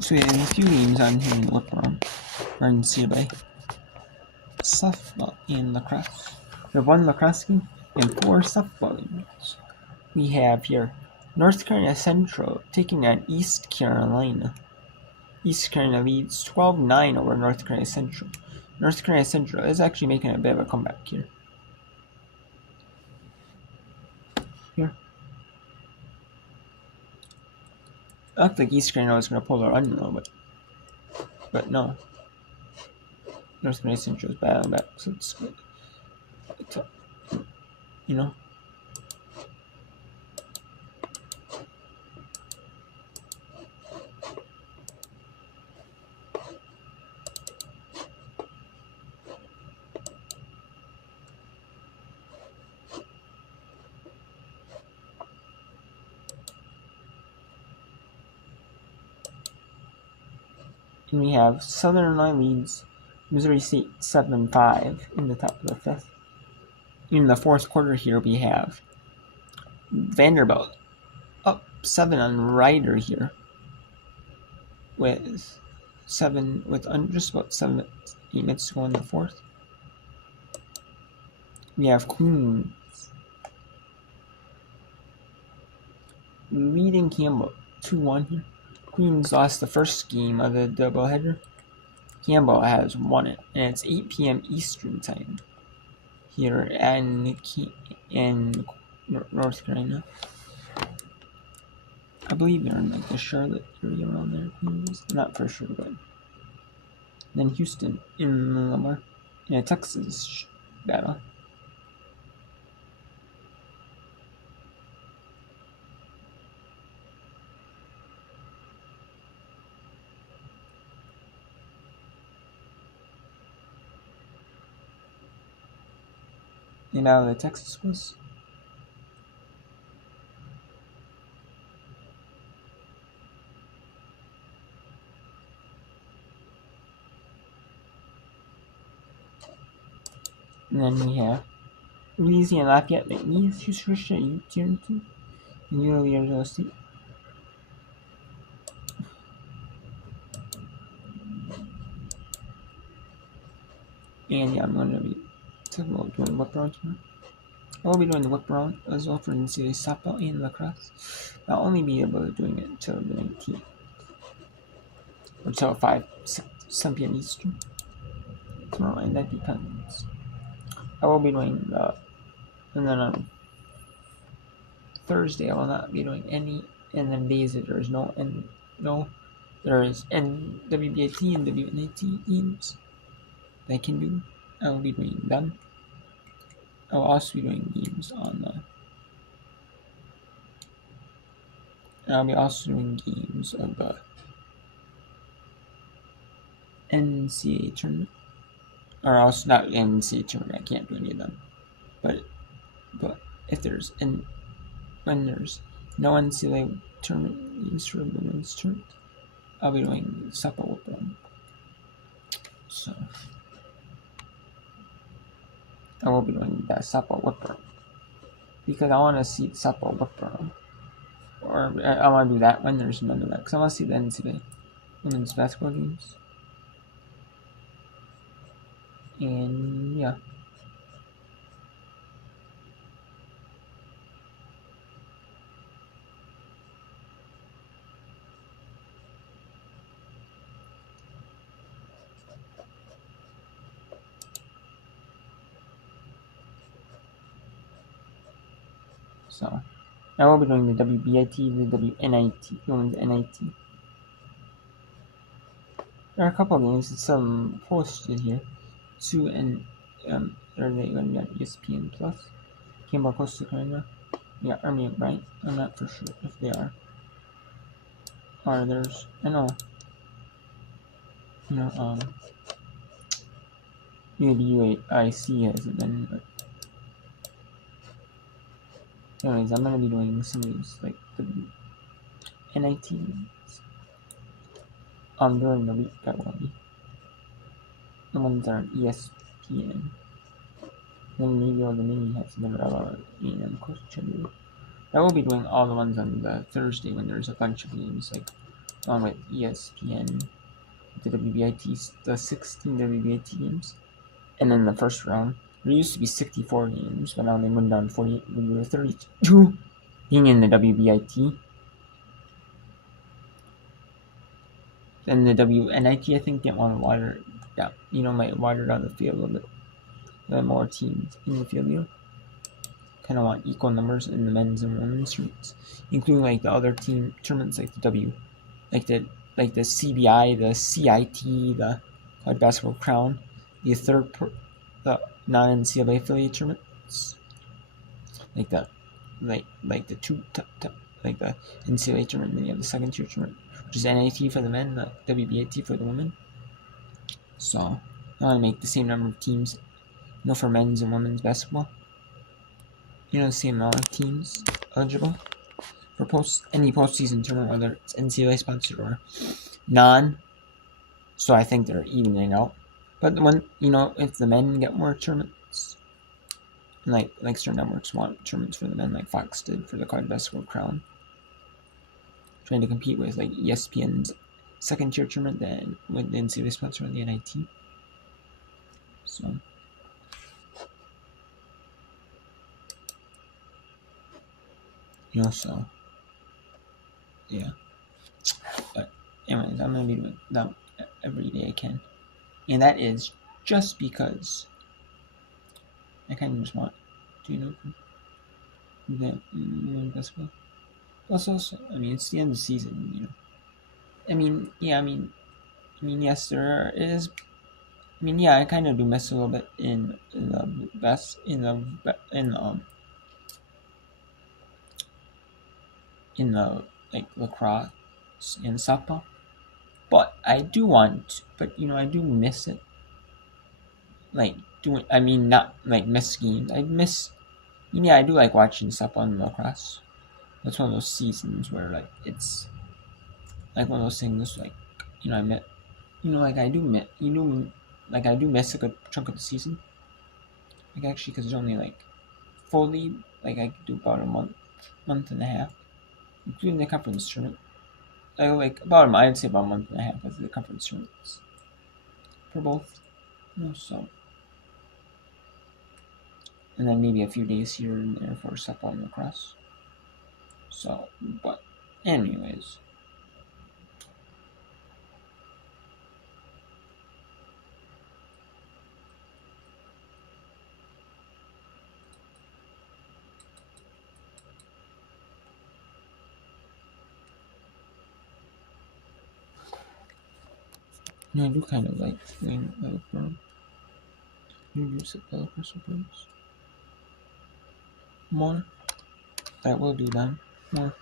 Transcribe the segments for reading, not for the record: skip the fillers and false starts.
So we have a few games on here in the whip round. We're in CBA. Softball and lacrosse. We have one lacrosse game and 4 softball games. We have here North Carolina Central taking on East Carolina. East Carolina leads 12-9 over North Carolina Central. North Carolina Central is actually making a bit of a comeback here. I looked like East Carolina was going to pull a run a little bit. But no. North Carolina Central is battling back, so it's good. You know? And we have Southern Illinois leads Missouri State 7-5 in the top of the fifth. In the fourth quarter here, we have Vanderbilt up 7 on Rider here with just about 8 minutes to go in the fourth. We have Queens leading Campbell 2-1 here. Queens lost the first game of the doubleheader. Campbell has won it, and it's 8 p.m. Eastern time here in North Carolina. I believe they're in like the Charlotte area around there. Queens, not for sure, but then Houston in Lamar in a Texas battle. And out of the Texas was. And then we have Louisiana Lafayette, McNeese, Houston Christian, Tierney, and Arizona State. And yeah, I'm going to be talking about doing whip round tomorrow. I will be doing the whip round as well for NCAA softball and lacrosse. I'll only be able to doing it until the 19th. Or until 7 p.m. Eastern tomorrow, and that depends. I will be doing and then on Thursday I will not be doing any, and then days that there is there is WBAT and WNAT games that I can do. I will be doing them. I will also be doing games on I'll be also doing games of the NCAA tournament. Or else not NCAA tournament, I can't do any of them. But if there's when there's no NCAA tournament games for the women's tournament, I'll be doing softball with them. So I will be doing that softball whip round because I want to see softball whip round, or I want to do that when there's none of that because I want to see the NCAA women's basketball games. And yeah. So I will be doing the WBIT, the WNIT, doing the NIT. There are a couple of games that some posted here. Two and are they going to be on ESPN Plus? Campbell, Coastal Carolina. Yeah, Army, right? I'm not for sure if they are. Or there's UAIC hasn't been, but anyways, I'm gonna be doing some of these like the NIT during the week. I will be. The ones that are on ESPN. Then maybe all the mini has been and Coach Chenry. I will be doing all the ones on the Thursday when there's a bunch of games like along with ESPN, the WBIT, the 16 WBIT games. And then the first round, there used to be 64 games, but now they went down to 48. We were 32 being in the WBIT. Then the WNIT, I think, didn't want to water down, might water down the field a little bit. There are more teams in the field, kind of want equal numbers in the men's and women's tournaments, including like the other team tournaments like the like the CBI, the CIT, the College Basketball Crown, the non-NCAA affiliate tournaments, like the NCAA tournament, and then you have the second tier tournament, which is NIT for the men, the WBAT for the women. So I want to make the same number of teams, for men's and women's basketball. The same amount of teams eligible for any postseason tournament, whether it's NCAA sponsored or non. So I think they're evening out. But when if the men get more tournaments, like certain networks want tournaments for the men, like Fox did for the College Basketball Crown, trying to compete with like ESPN's second tier tournament, then with the NCAA sponsor on the NIT. So. So yeah. But anyways, I'm gonna be doing that every day I can, and that is just because I kind of just want to do that basketball. Also, I mean, it's the end of the season, I mean, yes, there is. I mean, yeah, I kind of do miss a little bit in the like lacrosse and softball, but I do miss it. Like doing, I mean, not like miss games. I miss, I do like watching softball and lacrosse. That's one of those seasons where like it's like one of those things like I met, like I do miss a good chunk of the season. Like actually, because it's only like fully like I do about a month and a half, including the conference tournament. Like about a month, I'd say about a month and a half of the conference tournaments for both. So. And then maybe a few days here and there for softball and lacrosse. So, but anyways. I do kind of like doing Velcro. You use it Velcro suppose. More. I will do them. More.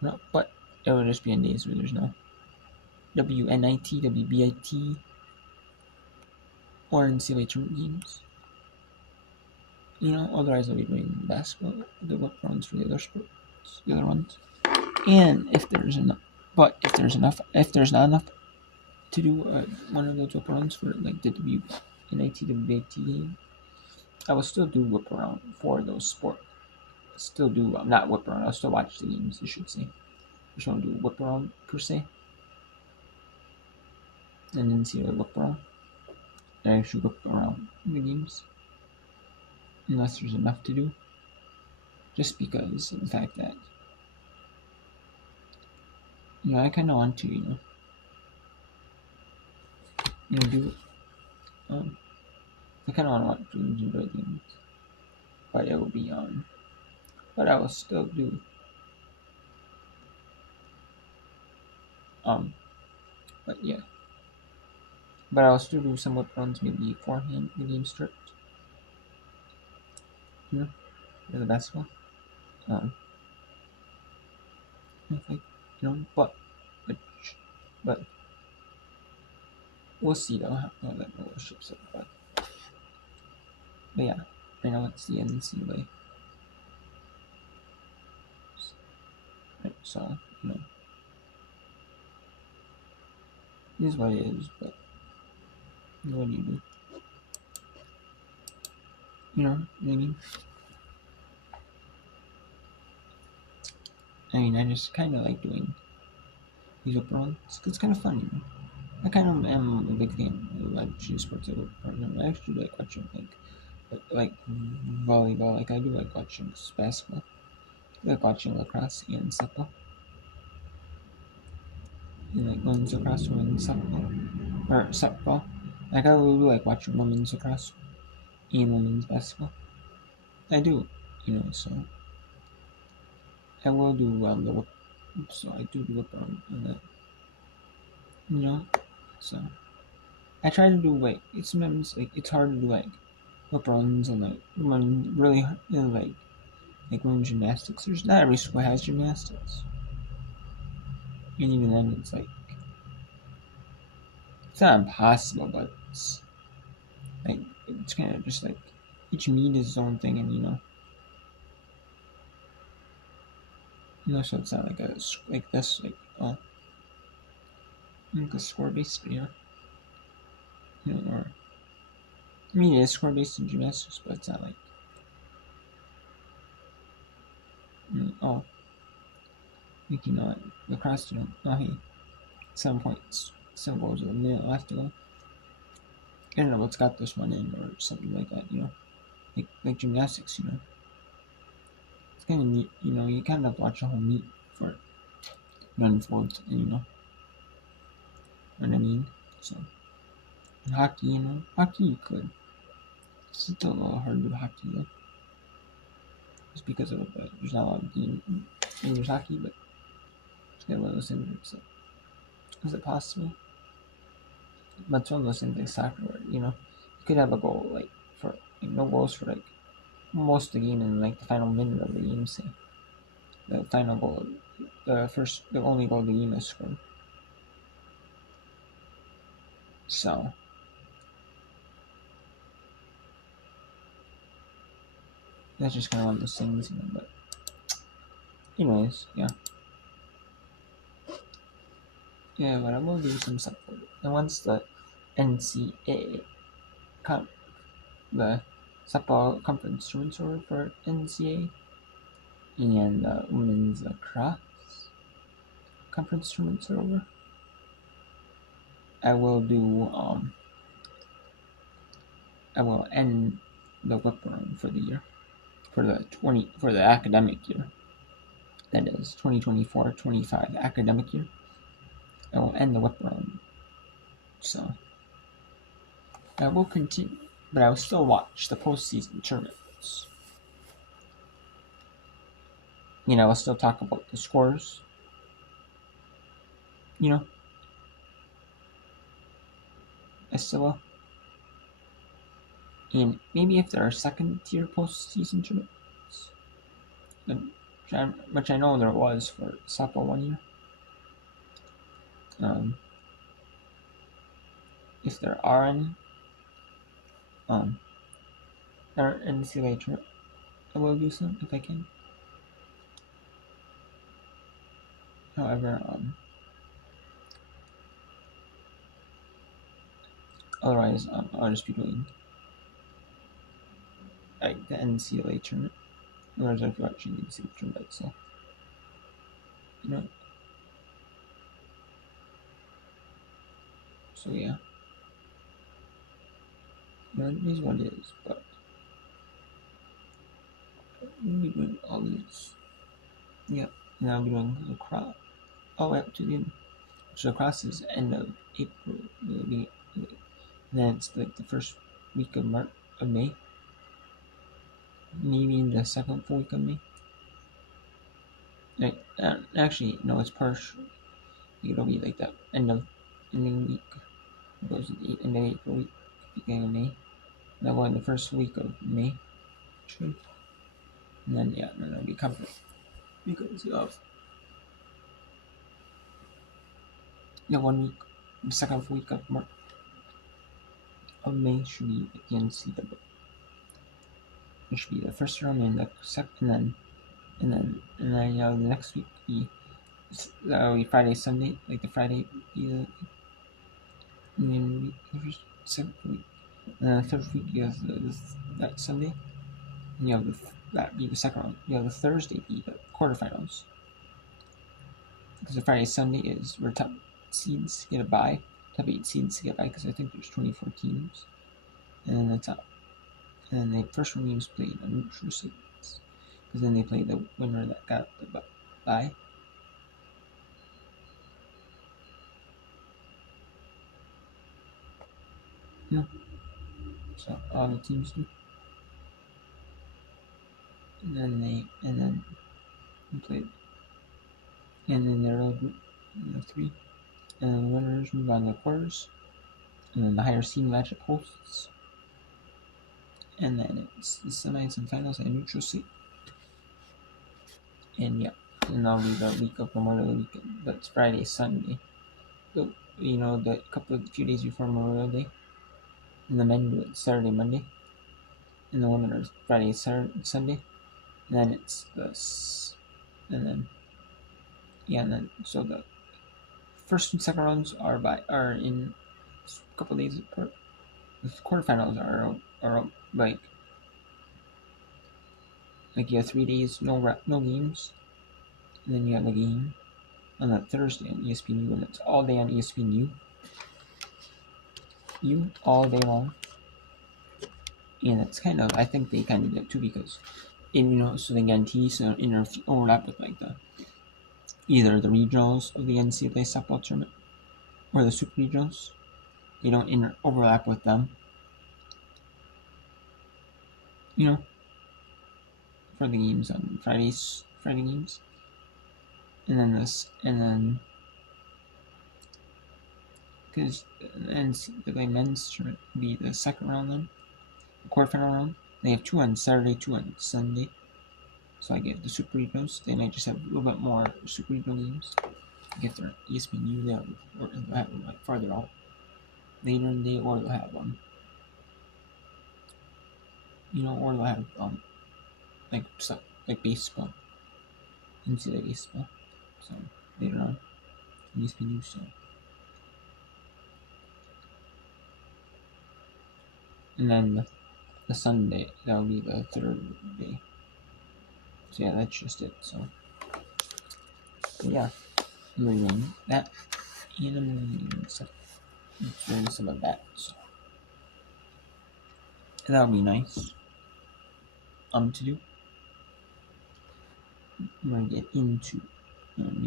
No, but it will just be in days where there's no WNIT, WBIT, or NCAA tournament games. Otherwise I'll be doing basketball, the whip runs for the other sports, the other ones. And if there's not enough to do one of those whip runs for like the WNIT, WBIT game, I will still do whip around for those sports. Still do not whip around. I'll still watch the games. You should say. I just don't do whip around per se, and then see the whip around. I actually whip around the games, unless there's enough to do. Just because of the fact that I kind of want to do I kind of want to enjoy games, but it will be but I will still do but yeah, but I'll still do some whip runs maybe beforehand the game starts. For the basketball. Like, but we'll see though how that all ships up. But yeah, I know it's the NCAA. Right, so it is what it is. But what do you do? What I mean, I just kind of like doing these whip arounds. It's kind of fun, you know. I kind of am a big fan of watching sports. I actually like watching like volleyball. Like I do like watching basketball. I like watching lacrosse and softball. And like women's lacrosse, women's softball, or softball. Like I really like watching women's lacrosse and women's basketball. I do, you know. So I will do the whip. So I do the whip around and that, you know. So I try to do like it's sometimes like it's hard to do like whip runs and like run really you know, like women gymnastics. There's not every school has gymnastics, and even then it's not impossible, but it's like it's kind of just like each meet is its own thing, and so it's not like like this like a score based, or I mean it is score based in gymnastics, but it's not like oh like lacrosse hey 7 points 7 goals with a minute left to go. I don't know what's got this one in or something like that, like gymnastics, it's kind of neat, you kind of watch the whole meet for it to unfold, and what I mean. So in hockey, hockey you could. It's still a little hard to do hockey though, just because of it. But there's not a lot of game in there's hockey, but it's kind of one of those things. Where it's like, is it possible? But it's one of those things like soccer, where you could have a goal like for like no goals for like most of the game, and like the final minute of the game, say the final goal, the only goal of the game is scored. So that's just kind of one of those things, But anyways, yeah. Yeah, but I will do some support. And once the NCAA the softball conference tournaments over for NCAA and women's lacrosse conference tournaments are over, I will do I will end the whip run for the year for the academic year. That is 2024-25 academic year. I will end the whip run. So I will continue, but I will still watch the postseason tournaments. I'll still talk about the scores. I still will. And maybe if there are second tier postseason tournaments, which I know there was for softball one year. If there are any, or NCAA tournament, I will do some if I can. However, otherwise, I'll just be doing like the NCAA tournament. Otherwise, I'll be watching the NCAA tournament. So, So yeah, it is what it is. But we'll be doing all these. Yeah, and I'll be doing lacrosse all the way up to the end. So lacrosse is end of April. It'll be. Then it's like the first week of May, maybe the second full week of May. Like, actually, no, it's partial. It'll be like that ending week. It goes to the end of April week, beginning of May. That will in the first week of May, actually. And then it'll be covered because of 1 week, the second week of May should be the NCAA. It should be the first round and the second, and then the next week that'll be Friday, Sunday, like the Friday be the and then the first second week, and then the third week you have that Sunday, and that be the second round. You have the Thursday be the quarterfinals. because the Friday Sunday is where top seeds get a bye, top 8 seeds get a bye, because I think there's 24 teams, and then the top, and then the first one games played a neutral seeds, because then they play the winner that got the bye. Yeah. So all the teams do. And then they played, and then they're all group 3, and then the winners move on to the quarters, and then the higher seed matchup hosts, and then it's the semis and finals and neutral seed. And yeah, and that'll be the week of Memorial Weekend. But it's Friday, Sunday. So, the few days before Memorial Day. And the men do it Saturday, Monday. And the women are Friday, Saturday, Sunday. And then it's so the first and second rounds are in a couple days apart. The quarterfinals are like you have 3 days, no games, and then you have a game on that Thursday on ESPNU, and it's all day on ESPNU. All day long. And it's I think they kind of did it too, because so they guarantee overlap with either the regionals of the NCAA softball tournament or the super regionals. They don't overlap with them. For the games on Friday games, because the NCAA men's tournament will be the second round, then the quarterfinal round. They have 2 on Saturday, 2 on Sunday. So I get the super regionals. They might just have a little bit more super regional games. Get their ESPNU there, or they'll have them farther out later in the day, or they'll have or they'll have stuff like baseball, NCAA baseball. So later on, ESPNU. So, and then the Sunday, that'll be the third day. So yeah, that's just it. So yeah, I'm reading that, and I'm doing some of that. So that'll be nice. To do. I'm gonna get into.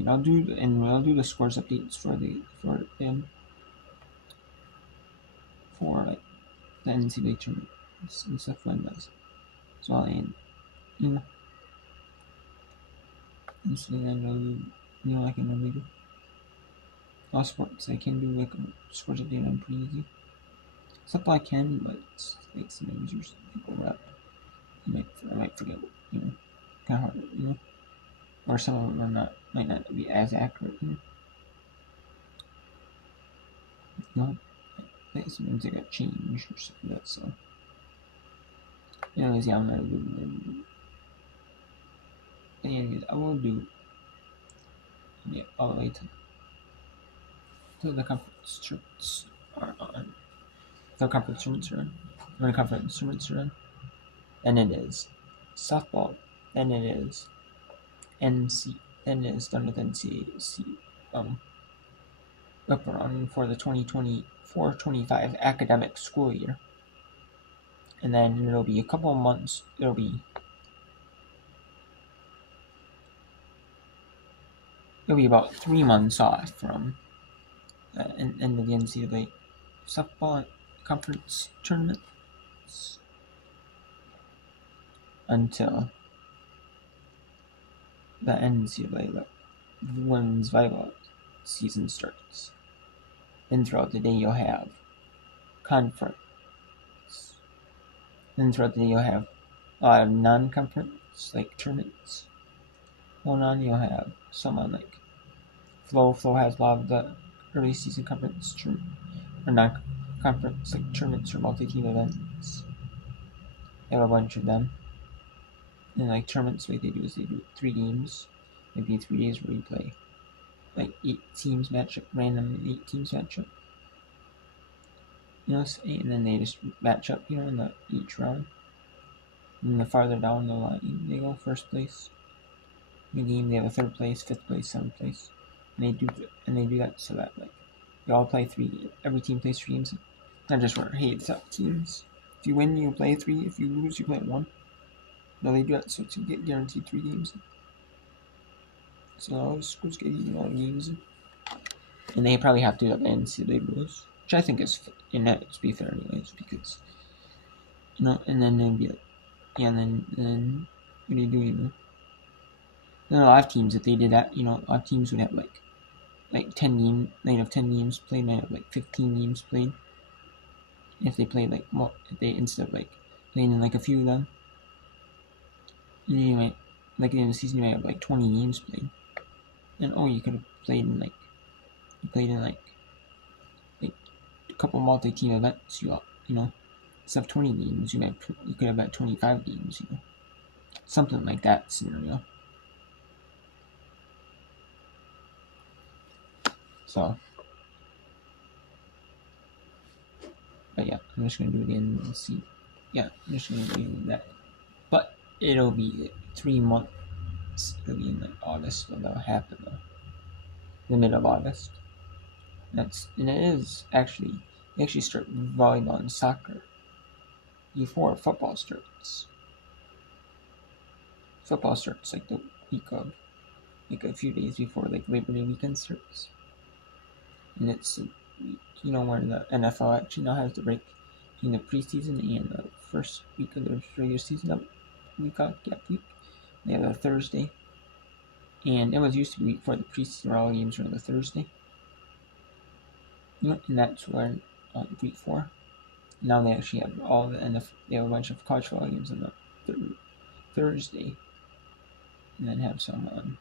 I'll do the scores updates for the NCAA tournament and stuff like that. So I'll and so then I can really do all sports. I can do scores update. I'm pretty easy. Stuff I can, but sometimes there's overlap. I might forget. Kind of hard. Or some of them might not be as accurate. Sometimes they got changed or something like that. So, anyways, yeah, I'm not a good. Anyways, I will do all the way to the conference tournaments are on. The conference tournaments are on. When the conference tournaments are on, and it is softball, then it is NC, then it is done with NCAC. Up around for the 2024-25 academic school year, and then it'll be a couple of months. It'll be about 3 months off from end of the NCAA softball conference tournaments until the NCAA women's volleyball season starts. Then throughout the day you'll have conference. Then throughout the day you'll have a lot of non-conference tournaments going on. You'll have some on Flow. Flow has a lot of the early season conference or non-conference tournaments or multi-team events. They have a bunch of them. And tournaments, what they do is they do 3 games, maybe 3 days where you play 8 teams match up, random 8 teams match up. And then they just match up, in each round. And the farther down the line they go, first place. In the game they have a 3rd place, 5th place, 7th place. and they do that so that like you all play every team plays 3 games. Not just for hey the top teams. If you win you play 3, if you lose you play 1. No, they do that so to get guaranteed 3 games. So all the schools get even all games. And they probably have to do that in NCAA rules. Which I think is in that to be fair anyways, because and then they'd be like and then what do you do, Then a lot of teams, if they did that, a lot of teams would have like 10 games played, might have like 15 games played. If they played like more, if they instead of like playing in like a few of them, you might like at the end of the season you might have like 20 games played, and you could have played in like a couple multi-team events. Instead of 20 games, you could have about 25 games. Something like that scenario. So, but yeah, I'm just gonna do it again and see. Yeah, I'm just gonna do that. But it'll be 3 months. It'll be in like August when that'll happen though. The middle of August. And it is actually they actually start volleyball and soccer before football starts. Football starts like the week of like a few days before like Labor Day weekend starts. And it's where the NFL actually now has the break between the preseason and the first week of the regular season that week. They have a Thursday. And it was used to be for the preseason where all games were on the Thursday. And that's where week 4. Now they actually have all the they have a bunch of college football games on the Thursday. And then have some and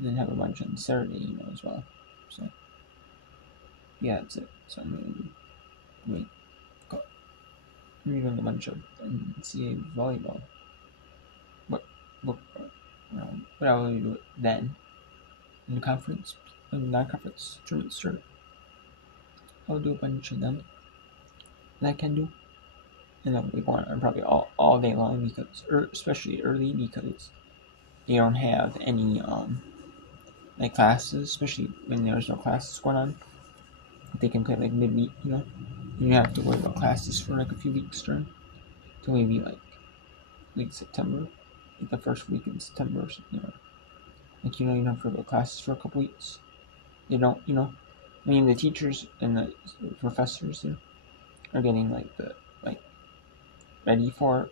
then have a bunch on Saturday, as well. So yeah, that's it. So I'm doing a bunch of NCAA volleyball. What I will do then in the conference, non-conference tournament start. I'll do a bunch of them that I can do, and then we go on probably all day long because, especially early because they don't have any like classes, especially when there's no classes going on. They can play like midweek, You don't have to worry about classes for like a few weeks during, till maybe like September, like the first week in September or something. Like you don't have to worry about classes for a couple weeks. They don't, I mean the teachers and the professors there are getting ready for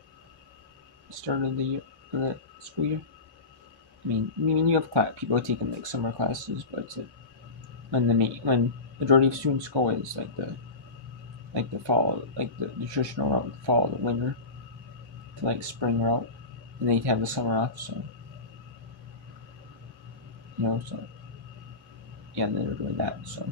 the start of the year, of the school year. I mean you have people taking like summer classes, but it's like when majority of students go is like the fall, like the traditional route, the fall, the winter, to like spring route, and they'd have the summer off. So so yeah, they're doing that. So